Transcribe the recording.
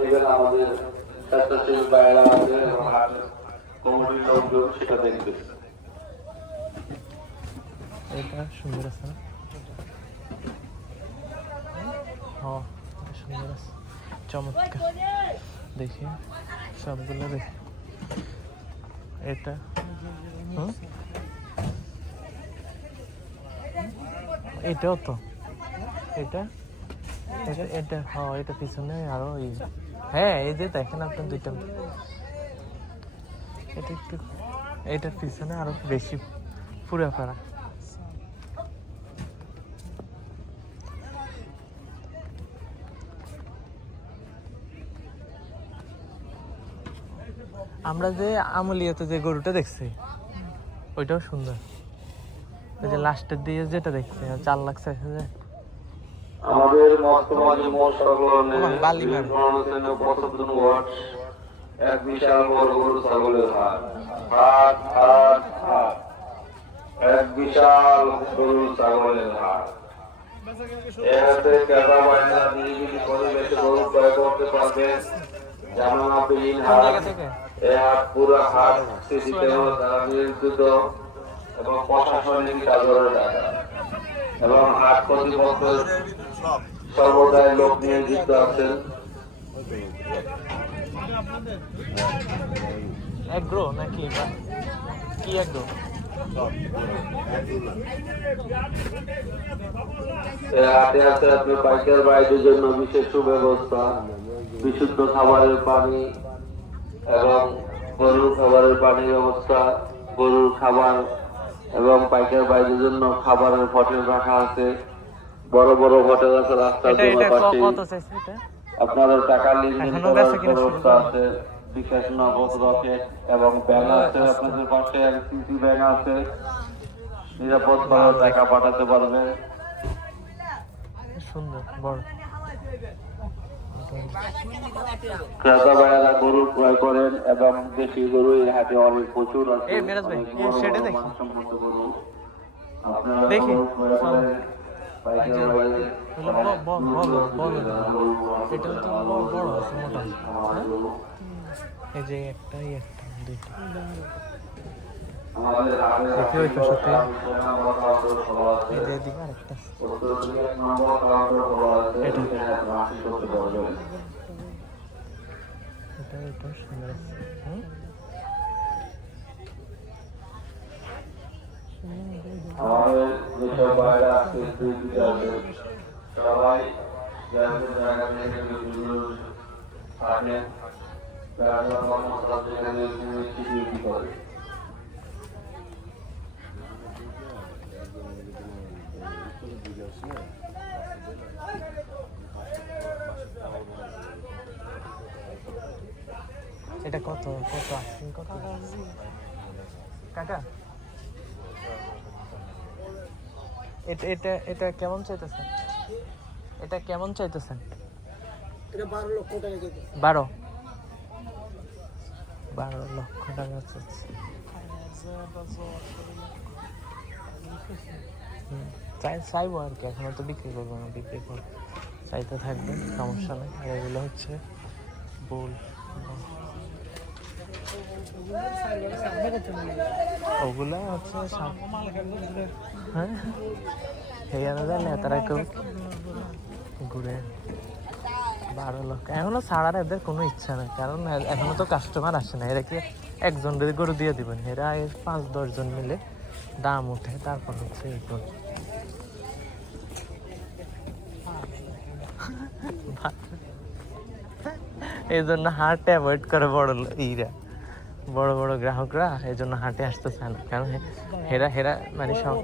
দিবেন আমাদের স্বেচ্ছাসেবী ভাইয়েরা আছে এবং কমিটির লোকজন সেটা দেখবে। এটা সুন্দর আছে না? হ্যাঁ, সুন্দর আছে, চমৎকার। দেখি সবগুলো দেখি। এটা এটাও তো, এটা এটা এটা হ্যাঁ, এটা পিছনে আরো হ্যাঁ, এই যে দেখেন আপনার দুইটা, এটা একটু, এটার পিছনে আরো বেশি পুরা ফাড়া। আমরা যে আমলিয়াতে যে গরুটা দেখছি ওইটাও সুন্দর। ওই যে লাস্টের দিয়ে যেটা দেখছি 4 লাখ চাইছে যে আমাদের মস্তমাজি মোট সংলগ্নে পছন্দ ওয়াট এক বিশাল বড় গরু ছাগলের হাট হাট হাট হাট, এক বিশাল গরু ছাগলের হাট। এতে ক্রেতা ভাইরা নিরিবিলি পরিবেশে গরু ক্রয় করতে পারবেন। জামানাবিহীন হাট, এ হাট পুরো হাট সিসিটিভি দ্বারা নিয়ন্ত্রিত এবং প্রশাসনিক কার্যালয়ে রাখা এবং হাট কর্তৃপক্ষের সর্বদাই লোক নিয়োজিত আছেন। এগ্রো নাকি কি এগ্রো? হাটে আছে আপনি পাইকার বাইরের জন্য বিশেষ সুব্যবস্থা, বিশুদ্ধ খাবারের পানি এবং গরুর খাবারের পানির ব্যবস্থা, গরুর খাবার এবং পাইকার বাইরের জন্য খাবারের হোটেল রাখা আছে। বড় বড় হোটেল আছে রাস্তার পাশে। আপনাদের টাকা লেনদেন করার ব্যবস্থা আছে, বিকাশ নগদ রকেট এবং ব্যাংক আছে আপনাদের পাশে, সিসি ব্যাংক আছে, নিরাপদ ভাবে টাকা পাঠাতে পারবেন। সুন্দর বড়। ক্রেতা ভাইয়েরা গরু ক্রয় করেন এবং দেশি গরু এই হাটে অনেক প্রচুর আছে। দেখি এই যে একটাই একটা দুইটা দেখি ওই পাশে এদিকে আরেকটা এটা এটা সুন্দর আছে। আমাদের যেসব বাইরে আছে সবাই জায়গা থেকে থাকেন করে। এটা কত কত আসছেন কত কাকা? এটা এটা এটা কেমন চাইতেছেন? এটা কেমন চাইতেছেন? এটা 12 লক্ষ টাকা চাইতেছে। 12 লক্ষ টাকা চাইছে। চাইবো আর কি, এখনো তো বিক্রি করবো না, বিক্রি করবো চাইতে থাকবে, সমস্যা নেই। আর এগুলো হচ্ছে বোল, ওগুলা হচ্ছে হ্যাঁ এই আলাদা নেতারা কেউ ঘুরে 12 লক্ষ এখনো ছাড়ার এদের কোনো ইচ্ছা নেই, কারণ এখনো তো কাস্টমার আসে না। এরা কি একজন গরু দিয়ে দিবেন? এরা 5-10 জন মিলে দাম উঠে তারপর হচ্ছে এরকম। এই জন্য হাটে অ্যাভয়েড করে বড় বড় গ্রাহকরা, এই জন্য হাটে আসতে চায় না, কারণ হেরা মানে সব